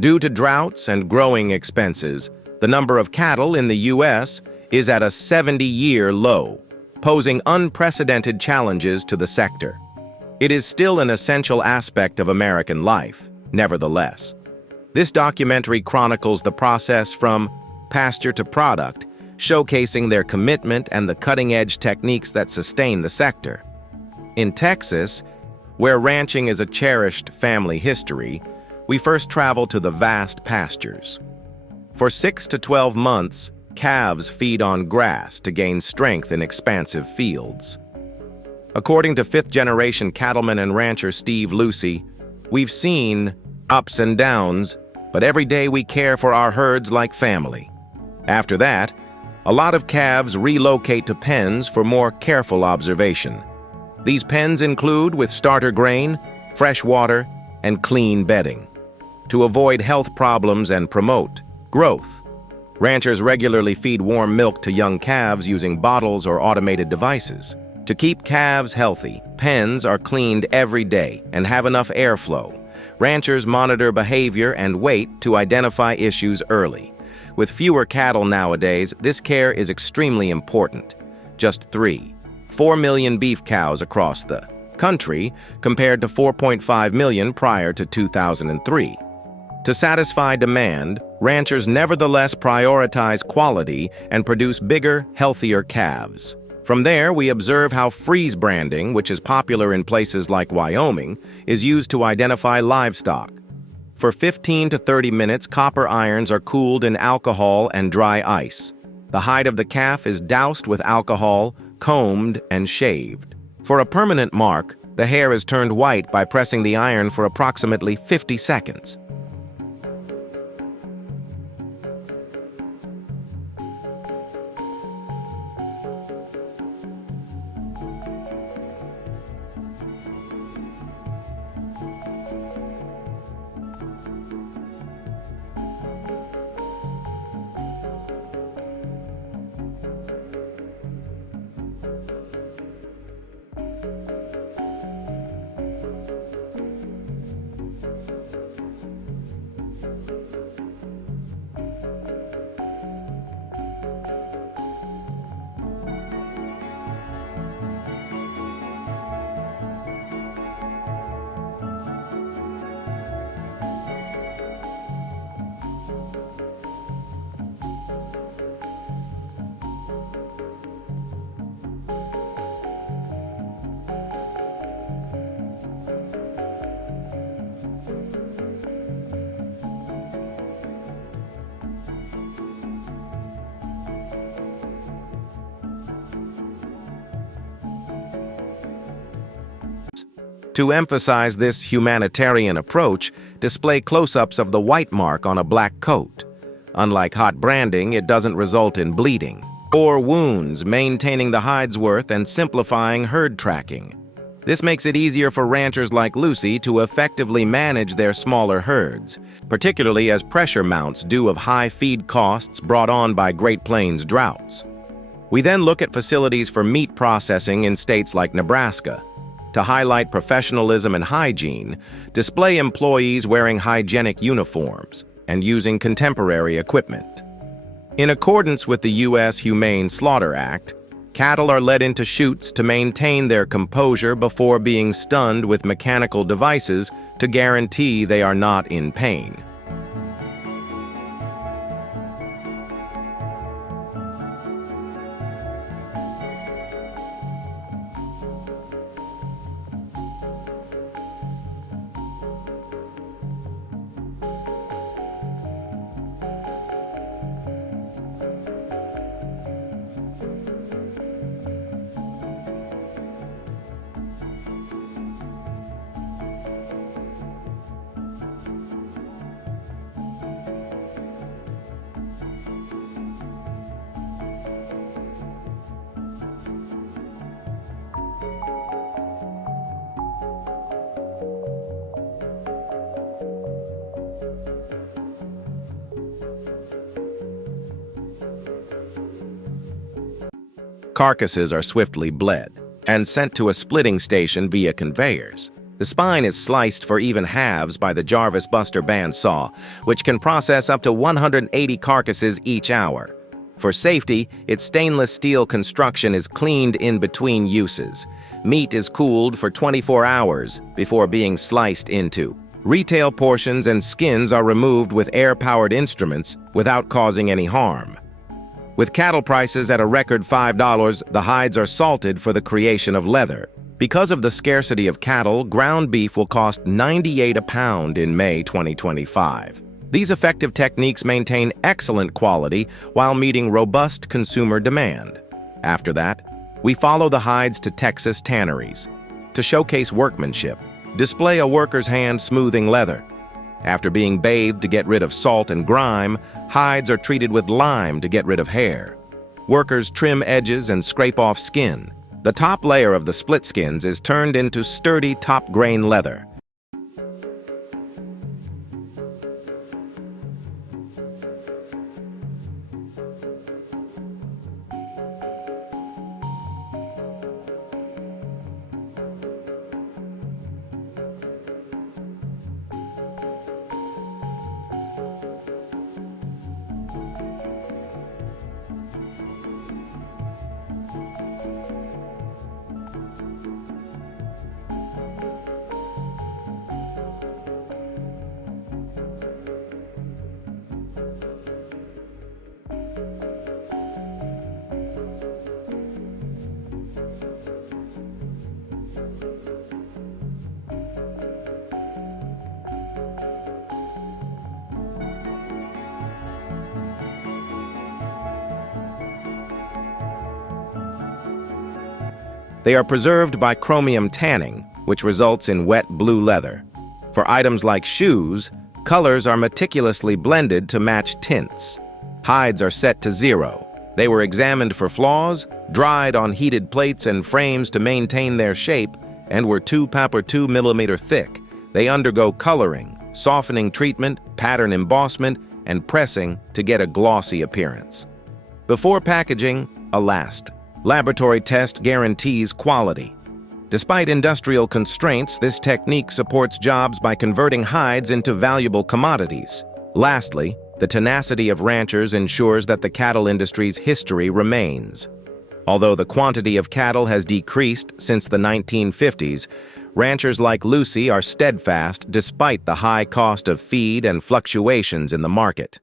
Due to droughts and growing expenses, the number of cattle in the U.S. is at a 70-year low, posing unprecedented challenges to the sector. It is still an essential aspect of American life, nevertheless. This documentary chronicles the process from pasture to product, showcasing their commitment and the cutting-edge techniques that sustain the sector. In Texas, where ranching is a cherished family history, we first travel to the vast pastures. For 6 to 12 months, calves feed on grass to gain strength in expansive fields. According to fifth-generation cattleman and rancher Steve Lucy, we've seen ups and downs, but every day we care for our herds like family. After that, a lot of calves relocate to pens for more careful observation. These pens include with starter grain, fresh water, and clean bedding to avoid health problems and promote growth. Ranchers regularly feed warm milk to young calves using bottles or automated devices. To keep calves healthy, pens are cleaned every day and have enough airflow. Ranchers monitor behavior and weight to identify issues early. With fewer cattle nowadays, this care is extremely important. Just 4 million beef cows across the country, compared to 4.5 million prior to 2003. To satisfy demand, ranchers nevertheless prioritize quality and produce bigger, healthier calves. From there, we observe how freeze branding, which is popular in places like Wyoming, is used to identify livestock. For 15 to 30 minutes, copper irons are cooled in alcohol and dry ice. The hide of the calf is doused with alcohol, combed, and shaved. For a permanent mark, the hair is turned white by pressing the iron for approximately 50 seconds. To emphasize this humanitarian approach, display close-ups of the white mark on a black coat. Unlike hot branding, it doesn't result in bleeding or wounds, maintaining the hide's worth and simplifying herd tracking. This makes it easier for ranchers like Lucy to effectively manage their smaller herds, particularly as pressure mounts due of high feed costs brought on by Great Plains droughts. We then look at facilities for meat processing in states like Nebraska. To highlight professionalism and hygiene, display employees wearing hygienic uniforms and using contemporary equipment. In accordance with the U.S. Humane Slaughter Act, cattle are led into chutes to maintain their composure before being stunned with mechanical devices to guarantee they are not in pain. Carcasses are swiftly bled and sent to a splitting station via conveyors. The spine is sliced for even halves by the Jarvis Buster bandsaw, which can process up to 180 carcasses each hour. For safety, its stainless steel construction is cleaned in between uses. Meat is cooled for 24 hours before being sliced into. Retail portions and skins are removed with air-powered instruments without causing any harm. With cattle prices at a record $5, the hides are salted for the creation of leather. Because of the scarcity of cattle, ground beef will cost $98 a pound in May 2025. These effective techniques maintain excellent quality while meeting robust consumer demand. After that, we follow the hides to Texas tanneries. To showcase workmanship, display a worker's hand smoothing leather. After being bathed to get rid of salt and grime, hides are treated with lime to get rid of hair. Workers trim edges and scrape off skin. The top layer of the split skins is turned into sturdy top-grain leather. They are preserved by chromium tanning, which results in wet blue leather. For items like shoes, colors are meticulously blended to match tints. Hides are set to 0. They were examined for flaws, dried on heated plates and frames to maintain their shape, and were 2 mm thick. They undergo coloring, softening treatment, pattern embossment, and pressing to get a glossy appearance. Before packaging, a last laboratory test guarantees quality. Despite industrial constraints, this technique supports jobs by converting hides into valuable commodities. Lastly, the tenacity of ranchers ensures that the cattle industry's history remains. Although the quantity of cattle has decreased since the 1950s, ranchers like Lucy are steadfast despite the high cost of feed and fluctuations in the market.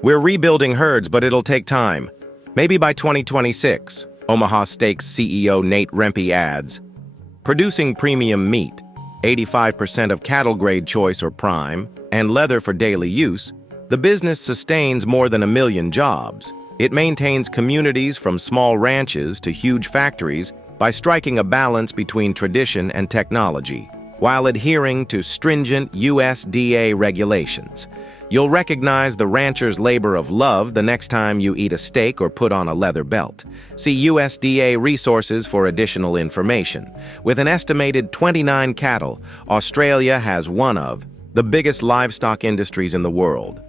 We're rebuilding herds, but it'll take time. Maybe by 2026, Omaha Steaks CEO Nate Rempe adds. Producing premium meat, 85% of cattle-grade choice or prime, and leather for daily use, the business sustains more than 1 million jobs. It maintains communities from small ranches to huge factories by striking a balance between tradition and technology, while adhering to stringent USDA regulations. You'll recognize the rancher's labor of love the next time you eat a steak or put on a leather belt. See USDA resources for additional information. With an estimated 29 cattle, Australia has one of the biggest livestock industries in the world.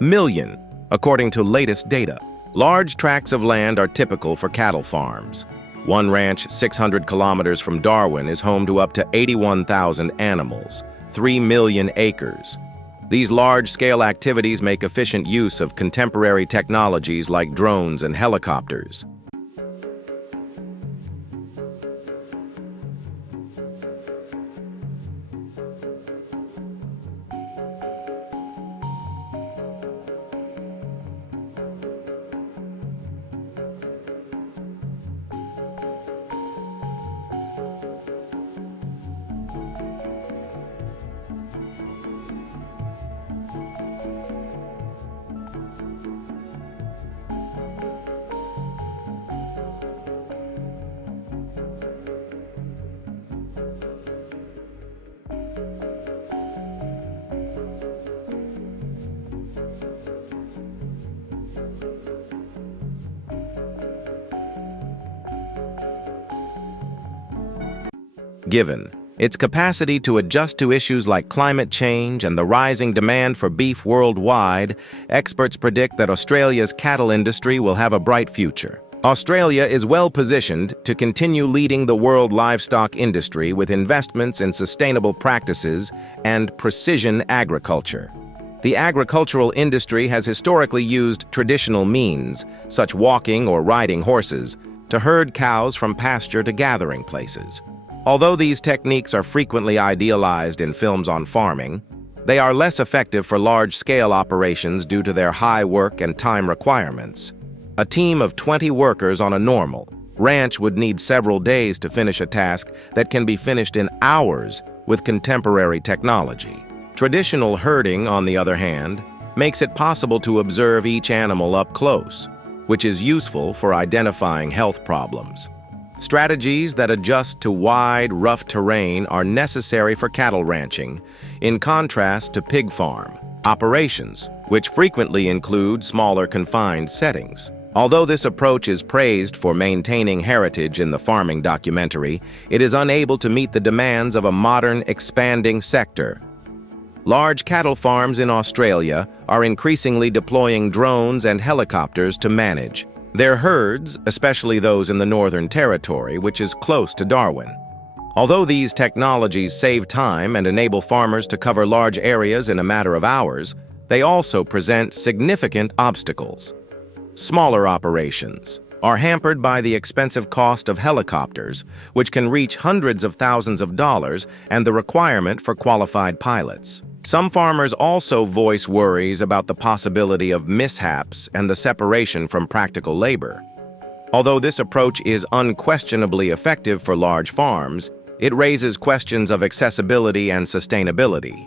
Million, according to latest data. Large tracts of land are typical for cattle farms. One ranch 600 kilometers from Darwin is home to up to 81,000 animals, 3 million acres. These large-scale activities make efficient use of contemporary technologies like drones and helicopters. Given its capacity to adjust to issues like climate change and the rising demand for beef worldwide, experts predict that Australia's cattle industry will have a bright future. Australia is well positioned to continue leading the world livestock industry with investments in sustainable practices and precision agriculture. The agricultural industry has historically used traditional means, such walking or riding horses, to herd cows from pasture to gathering places. Although these techniques are frequently idealized in films on farming, they are less effective for large-scale operations due to their high work and time requirements. A team of 20 workers on a normal ranch would need several days to finish a task that can be finished in hours with contemporary technology. Traditional herding, on the other hand, makes it possible to observe each animal up close, which is useful for identifying health problems. Strategies that adjust to wide, rough terrain are necessary for cattle ranching, in contrast to pig farm operations, which frequently include smaller confined settings. Although this approach is praised for maintaining heritage in the farming documentary, it is unable to meet the demands of a modern, expanding sector. Large cattle farms in Australia are increasingly deploying drones and helicopters to manage their herds, especially those in the Northern Territory, which is close to Darwin. Although these technologies save time and enable farmers to cover large areas in a matter of hours, they also present significant obstacles. Smaller operations are hampered by the expensive cost of helicopters, which can reach hundreds of thousands of dollars, and the requirement for qualified pilots. Some farmers also voice worries about the possibility of mishaps and the separation from practical labor. Although this approach is unquestionably effective for large farms, it raises questions of accessibility and sustainability.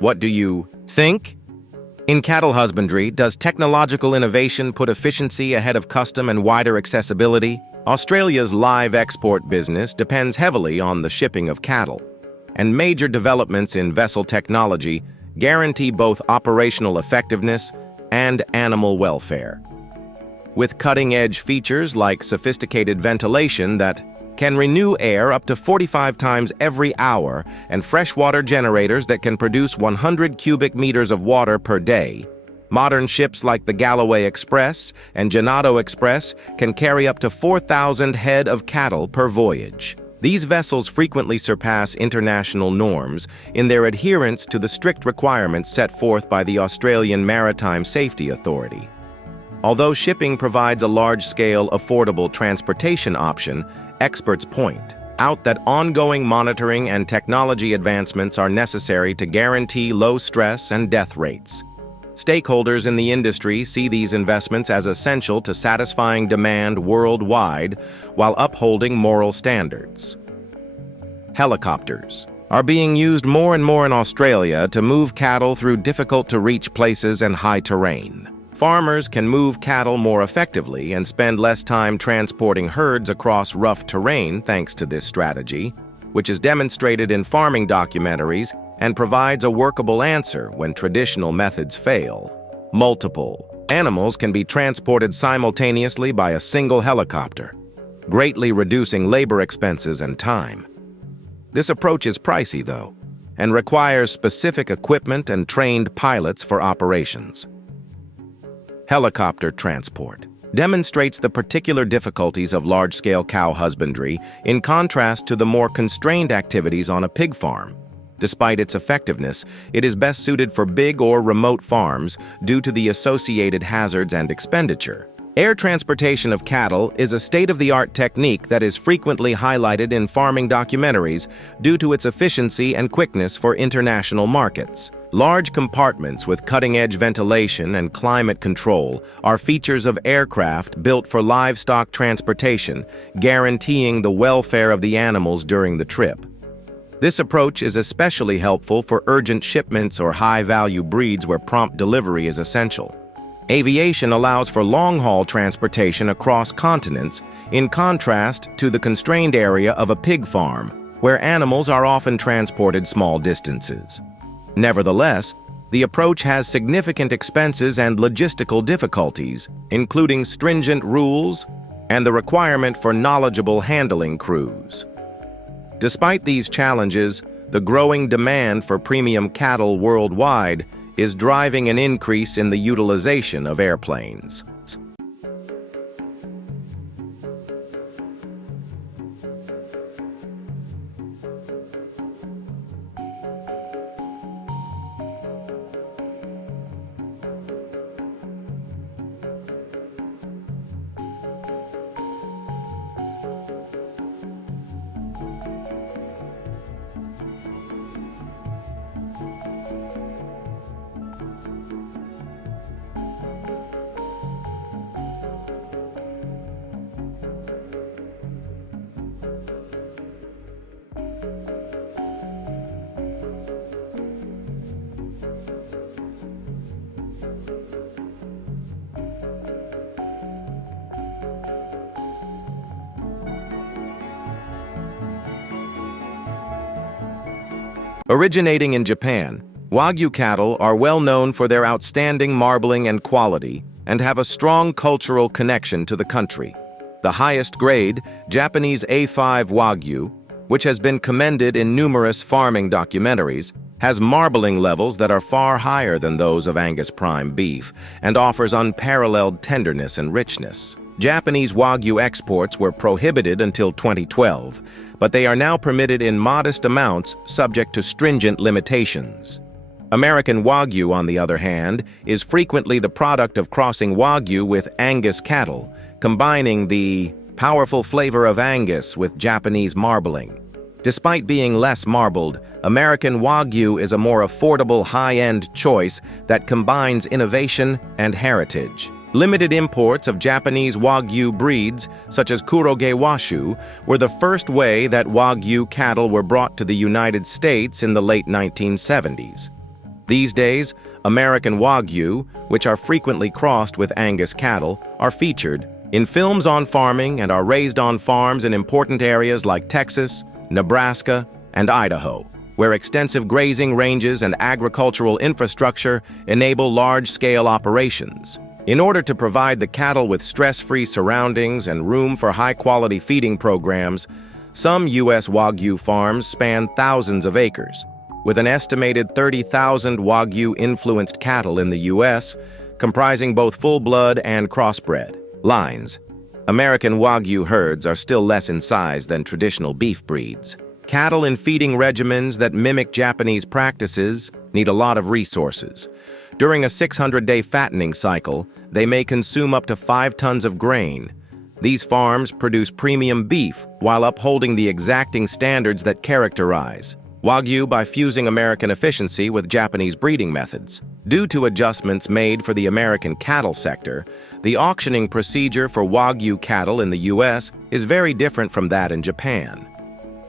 What do you think? In cattle husbandry, does technological innovation put efficiency ahead of custom and wider accessibility? Australia's live export business depends heavily on the shipping of cattle, and major developments in vessel technology guarantee both operational effectiveness and animal welfare. With cutting-edge features like sophisticated ventilation that can renew air up to 45 times every hour and freshwater generators that can produce 100 cubic meters of water per day, modern ships like the Galloway Express and Janado Express can carry up to 4,000 head of cattle per voyage. These vessels frequently surpass international norms in their adherence to the strict requirements set forth by the Australian Maritime Safety Authority. Although shipping provides a large-scale, affordable transportation option, experts point out that ongoing monitoring and technology advancements are necessary to guarantee low stress and death rates. Stakeholders in the industry see these investments as essential to satisfying demand worldwide while upholding moral standards. Helicopters are being used more and more in Australia to move cattle through difficult-to-reach places and high terrain. Farmers can move cattle more effectively and spend less time transporting herds across rough terrain thanks to this strategy, which is demonstrated in farming documentaries and provides a workable answer when traditional methods fail. Multiple animals can be transported simultaneously by a single helicopter, greatly reducing labor expenses and time. This approach is pricey, though, and requires specific equipment and trained pilots for operations. Helicopter transport demonstrates the particular difficulties of large-scale cow husbandry in contrast to the more constrained activities on a pig farm. Despite its effectiveness, it is best suited for big or remote farms due to the associated hazards and expenditure. Air transportation of cattle is a state-of-the-art technique that is frequently highlighted in farming documentaries due to its efficiency and quickness for international markets. Large compartments with cutting-edge ventilation and climate control are features of aircraft built for livestock transportation, guaranteeing the welfare of the animals during the trip. This approach is especially helpful for urgent shipments or high-value breeds where prompt delivery is essential. Aviation allows for long-haul transportation across continents, in contrast to the constrained area of a pig farm, where animals are often transported small distances. Nevertheless, the approach has significant expenses and logistical difficulties, including stringent rules and the requirement for knowledgeable handling crews. Despite these challenges, the growing demand for premium cattle worldwide is driving an increase in the utilization of airplanes. Originating in Japan, Wagyu cattle are well known for their outstanding marbling and quality and have a strong cultural connection to the country. The highest grade, Japanese A5 Wagyu, which has been commended in numerous farming documentaries, has marbling levels that are far higher than those of Angus prime beef and offers unparalleled tenderness and richness. Japanese Wagyu exports were prohibited until 2012, but they are now permitted in modest amounts subject to stringent limitations. American Wagyu, on the other hand, is frequently the product of crossing Wagyu with Angus cattle, combining the powerful flavor of Angus with Japanese marbling. Despite being less marbled, American Wagyu is a more affordable high-end choice that combines innovation and heritage. Limited imports of Japanese Wagyu breeds, such as Kuroge Washu, were the first way that Wagyu cattle were brought to the United States in the late 1970s. These days, American Wagyu, which are frequently crossed with Angus cattle, are featured in films on farming and are raised on farms in important areas like Texas, Nebraska, and Idaho, where extensive grazing ranges and agricultural infrastructure enable large-scale operations. In order to provide the cattle with stress-free surroundings and room for high-quality feeding programs, some U.S. Wagyu farms span thousands of acres, with an estimated 30,000 Wagyu-influenced cattle in the U.S., comprising both full-blood and crossbred lines. American Wagyu herds are still less in size than traditional beef breeds. Cattle in feeding regimens that mimic Japanese practices need a lot of resources. During a 600-day fattening cycle, they may consume up to 5 tons of grain. These farms produce premium beef while upholding the exacting standards that characterize Wagyu by fusing American efficiency with Japanese breeding methods. Due to adjustments made for the American cattle sector, the auctioning procedure for Wagyu cattle in the U.S. is very different from that in Japan.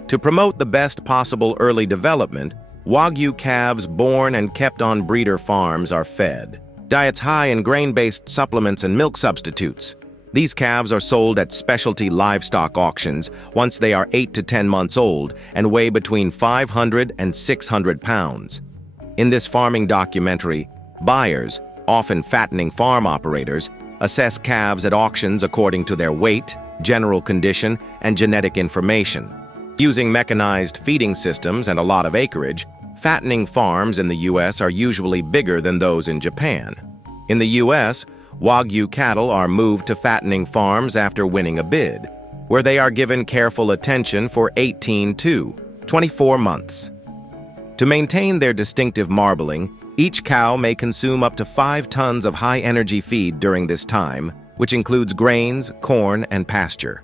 To promote the best possible early development, Wagyu calves born and kept on breeder farms are fed diets high in grain-based supplements and milk substitutes. These calves are sold at specialty livestock auctions once they are 8 to 10 months old and weigh between 500 and 600 pounds. In this farming documentary, buyers, often fattening farm operators, assess calves at auctions according to their weight, general condition, and genetic information. Using mechanized feeding systems and a lot of acreage, fattening farms in the U.S. are usually bigger than those in Japan. In the U.S., Wagyu cattle are moved to fattening farms after winning a bid, where they are given careful attention for 18 to 24 months. To maintain their distinctive marbling, each cow may consume up to 5 tons of high-energy feed during this time, which includes grains, corn, and pasture.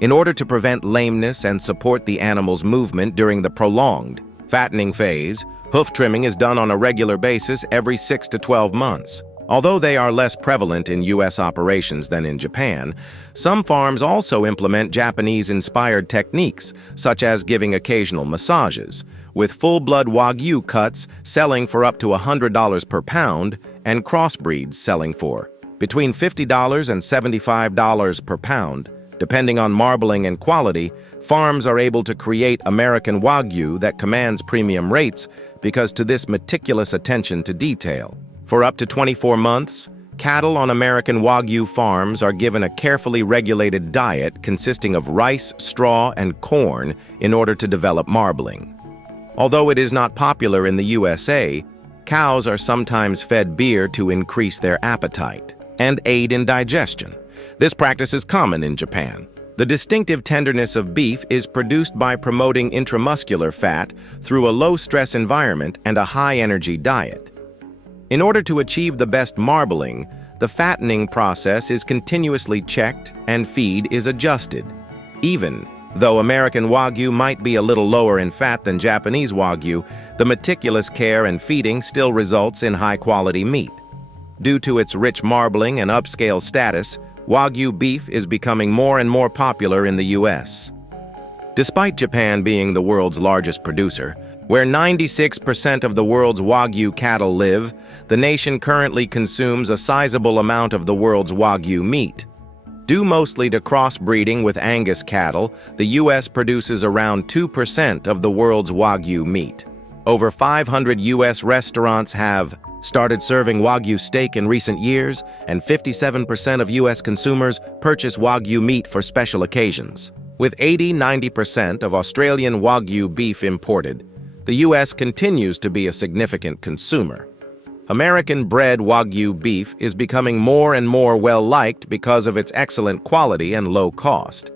In order to prevent lameness and support the animal's movement during the prolonged fattening phase, hoof trimming is done on a regular basis every 6 to 12 months. Although they are less prevalent in U.S. operations than in Japan, some farms also implement Japanese-inspired techniques, such as giving occasional massages, with full-blood Wagyu cuts selling for up to $100 per pound and crossbreeds selling for between $50 and $75 per pound. Depending on marbling and quality, farms are able to create American Wagyu that commands premium rates because to this meticulous attention to detail. For up to 24 months, cattle on American Wagyu farms are given a carefully regulated diet consisting of rice, straw, and corn in order to develop marbling. Although it is not popular in the USA, cows are sometimes fed beer to increase their appetite and aid in digestion. This practice is common in Japan. The distinctive tenderness of beef is produced by promoting intramuscular fat through a low-stress environment and a high-energy diet. In order to achieve the best marbling, the fattening process is continuously checked and feed is adjusted. Even though American Wagyu might be a little lower in fat than Japanese Wagyu, the meticulous care and feeding still results in high-quality meat. Due to its rich marbling and upscale status, Wagyu beef is becoming more and more popular in the U.S. Despite Japan being the world's largest producer, where 96% of the world's Wagyu cattle live, the nation currently consumes a sizable amount of the world's Wagyu meat. Due mostly to crossbreeding with Angus cattle, the U.S. produces around 2% of the world's Wagyu meat. Over 500 U.S. restaurants have started serving Wagyu steak in recent years, and 57% of U.S. consumers purchase Wagyu meat for special occasions. With 80–90% of Australian Wagyu beef imported, the U.S. continues to be a significant consumer. American-bred Wagyu beef is becoming more and more well-liked because of its excellent quality and low cost.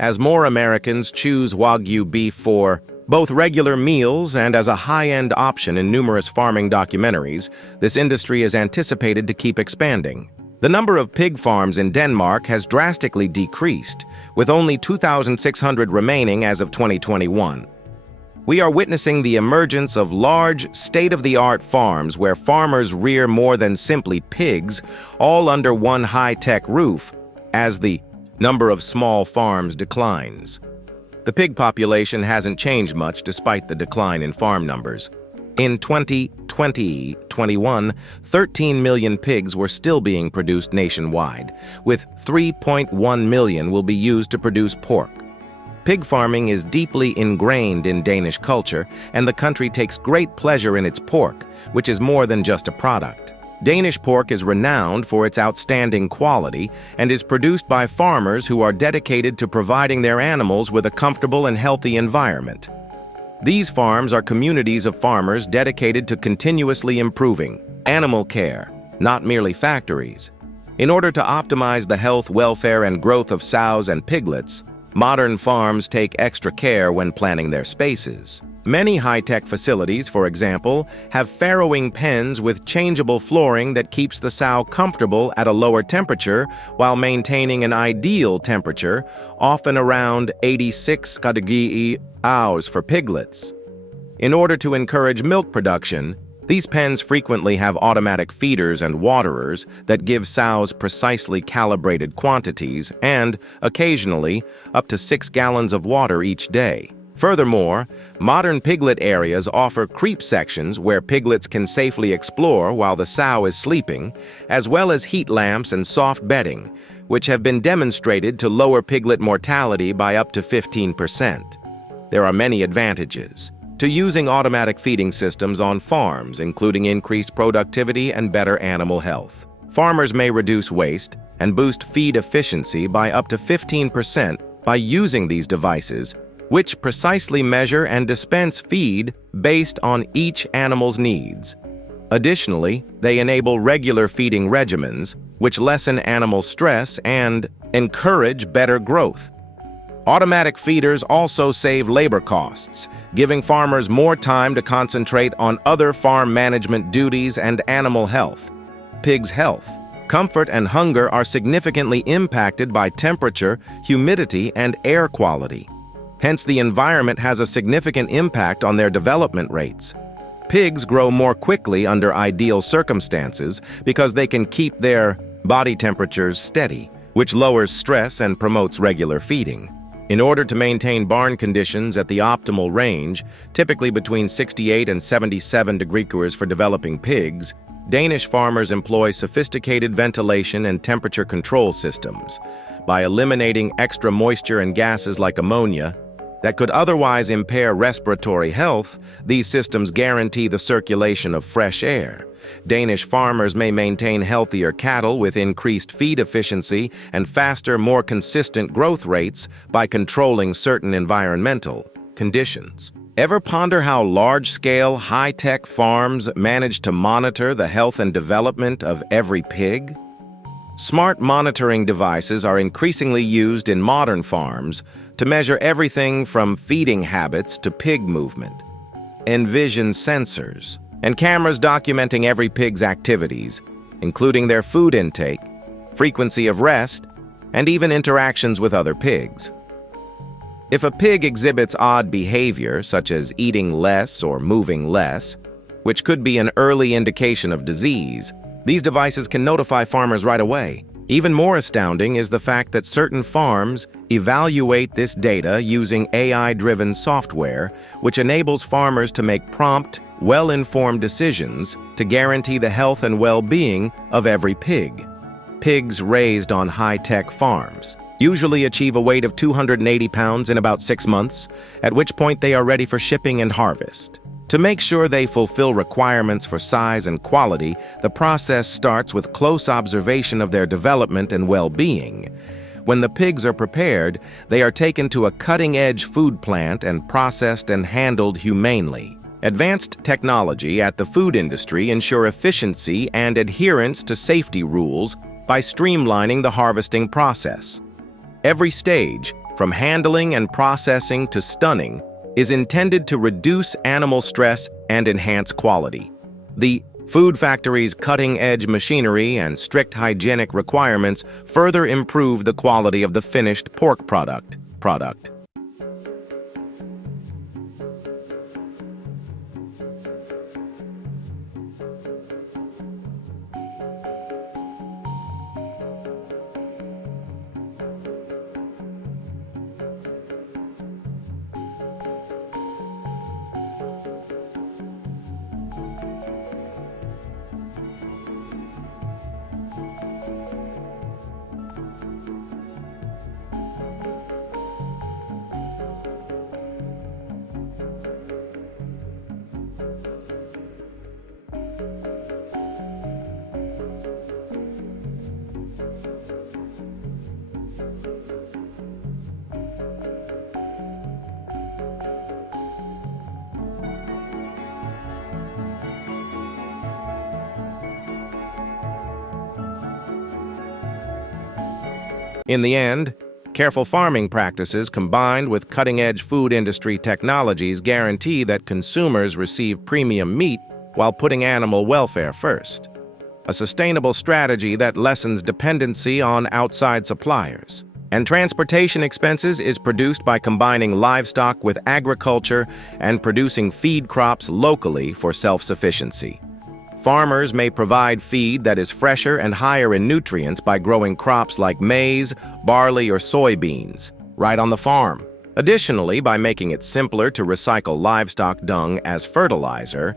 As more Americans choose Wagyu beef for both regular meals and as a high-end option in numerous farming documentaries, this industry is anticipated to keep expanding. The number of pig farms in Denmark has drastically decreased, with only 2,600 remaining as of 2021. We are witnessing the emergence of large, state-of-the-art farms where farmers rear more than simply pigs, all under one high-tech roof, as the number of small farms declines. The pig population hasn't changed much despite the decline in farm numbers. In 2020-21, 13 million pigs were still being produced nationwide, with 3.1 million will be used to produce pork. Pig farming is deeply ingrained in Danish culture, and the country takes great pleasure in its pork, which is more than just a product. Danish pork is renowned for its outstanding quality and is produced by farmers who are dedicated to providing their animals with a comfortable and healthy environment. These farms are communities of farmers dedicated to continuously improving animal care, not merely factories. In order to optimize the health, welfare, and growth of sows and piglets, modern farms take extra care when planning their spaces. Many high-tech facilities, for example, have farrowing pens with changeable flooring that keeps the sow comfortable at a lower temperature while maintaining an ideal temperature, often around 86°C for piglets. In order to encourage milk production, these pens frequently have automatic feeders and waterers that give sows precisely calibrated quantities and, occasionally, up to 6 gallons of water each day. Furthermore, modern piglet areas offer creep sections where piglets can safely explore while the sow is sleeping, as well as heat lamps and soft bedding, which have been demonstrated to lower piglet mortality by up to 15%. There are many advantages to using automatic feeding systems on farms, including increased productivity and better animal health. Farmers may reduce waste and boost feed efficiency by up to 15% by using these devices, which precisely measure and dispense feed based on each animal's needs. Additionally, they enable regular feeding regimens, which lessen animal stress and encourage better growth. Automatic feeders also save labor costs, giving farmers more time to concentrate on other farm management duties and animal health. Pigs' health. Comfort and hunger are significantly impacted by temperature, humidity, and air quality. Hence, the environment has a significant impact on their development rates. Pigs grow more quickly under ideal circumstances because they can keep their body temperatures steady, which lowers stress and promotes regular feeding. In order to maintain barn conditions at the optimal range, typically between 68 and 77 degrees for developing pigs, Danish farmers employ sophisticated ventilation and temperature control systems. By eliminating extra moisture and gases like ammonia that could otherwise impair respiratory health, these systems guarantee the circulation of fresh air. Danish farmers may maintain healthier cattle with increased feed efficiency and faster, more consistent growth rates by controlling certain environmental conditions. Ever ponder how large-scale, high-tech farms manage to monitor the health and development of every pig? Smart monitoring devices are increasingly used in modern farms to measure everything from feeding habits to pig movement. Envision sensors and cameras documenting every pig's activities, including their food intake, frequency of rest, and even interactions with other pigs. If a pig exhibits odd behavior, such as eating less or moving less, which could be an early indication of disease, these devices can notify farmers right away. Even more astounding is the fact that certain farms evaluate this data using AI-driven software, which enables farmers to make prompt, well-informed decisions to guarantee the health and well-being of every pig. Pigs raised on high-tech farms usually achieve a weight of 280 pounds in about 6 months, at which point they are ready for shipping and harvest. To make sure they fulfill requirements for size and quality, the process starts with close observation of their development and well-being. When the pigs are prepared, they are taken to a cutting-edge food plant and processed and handled humanely. Advanced technology at the food industry ensure efficiency and adherence to safety rules by streamlining the harvesting process. Every stage, from handling and processing to stunning, is intended to reduce animal stress and enhance quality. The food factory's cutting-edge machinery and strict hygienic requirements further improve the quality of the finished pork product. In the end, careful farming practices combined with cutting-edge food industry technologies guarantee that consumers receive premium meat while putting animal welfare first. A sustainable strategy that lessens dependency on outside suppliers. And transportation expenses is produced by combining livestock with agriculture and producing feed crops locally for self-sufficiency. Farmers may provide feed that is fresher and higher in nutrients by growing crops like maize, barley, or soybeans right on the farm. Additionally, by making it simpler to recycle livestock dung as fertilizer,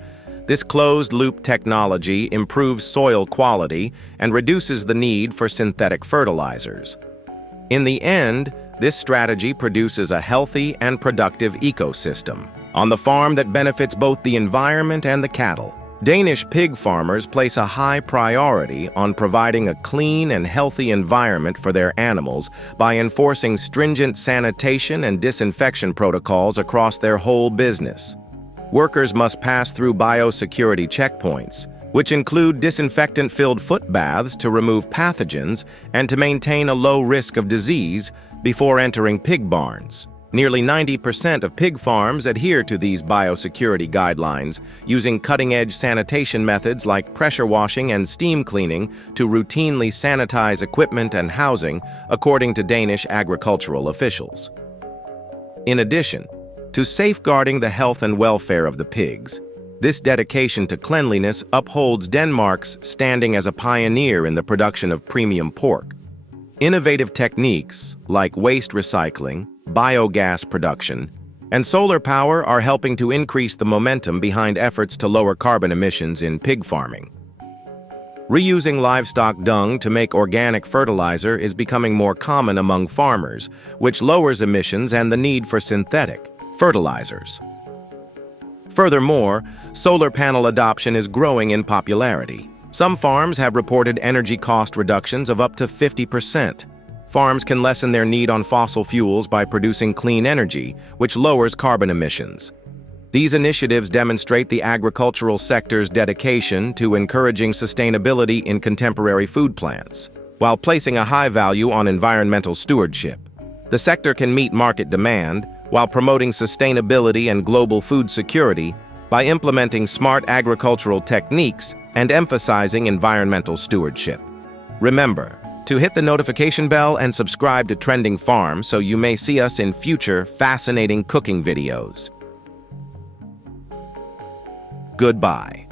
this closed-loop technology improves soil quality and reduces the need for synthetic fertilizers. In the end, this strategy produces a healthy and productive ecosystem on the farm that benefits both the environment and the cattle. Danish pig farmers place a high priority on providing a clean and healthy environment for their animals by enforcing stringent sanitation and disinfection protocols across their whole business. Workers must pass through biosecurity checkpoints, which include disinfectant-filled foot baths to remove pathogens and to maintain a low risk of disease before entering pig barns. Nearly 90% of pig farms adhere to these biosecurity guidelines, using cutting-edge sanitation methods like pressure washing and steam cleaning to routinely sanitize equipment and housing, according to Danish agricultural officials. In addition to safeguarding the health and welfare of the pigs, this dedication to cleanliness upholds Denmark's standing as a pioneer in the production of premium pork. Innovative techniques like waste recycling, biogas production, and solar power are helping to increase the momentum behind efforts to lower carbon emissions in pig farming. Reusing livestock dung to make organic fertilizer is becoming more common among farmers, which lowers emissions and the need for synthetic fertilizers. Furthermore, solar panel adoption is growing in popularity. Some farms have reported energy cost reductions of up to 50%. Farms can lessen their need on fossil fuels by producing clean energy, which lowers carbon emissions. These initiatives demonstrate the agricultural sector's dedication to encouraging sustainability in contemporary food plants, while placing a high value on environmental stewardship. The sector can meet market demand while promoting sustainability and global food security by implementing smart agricultural techniques and emphasizing environmental stewardship. Remember to hit the notification bell and subscribe to Trending Farm so you may see us in future fascinating cooking videos. Goodbye.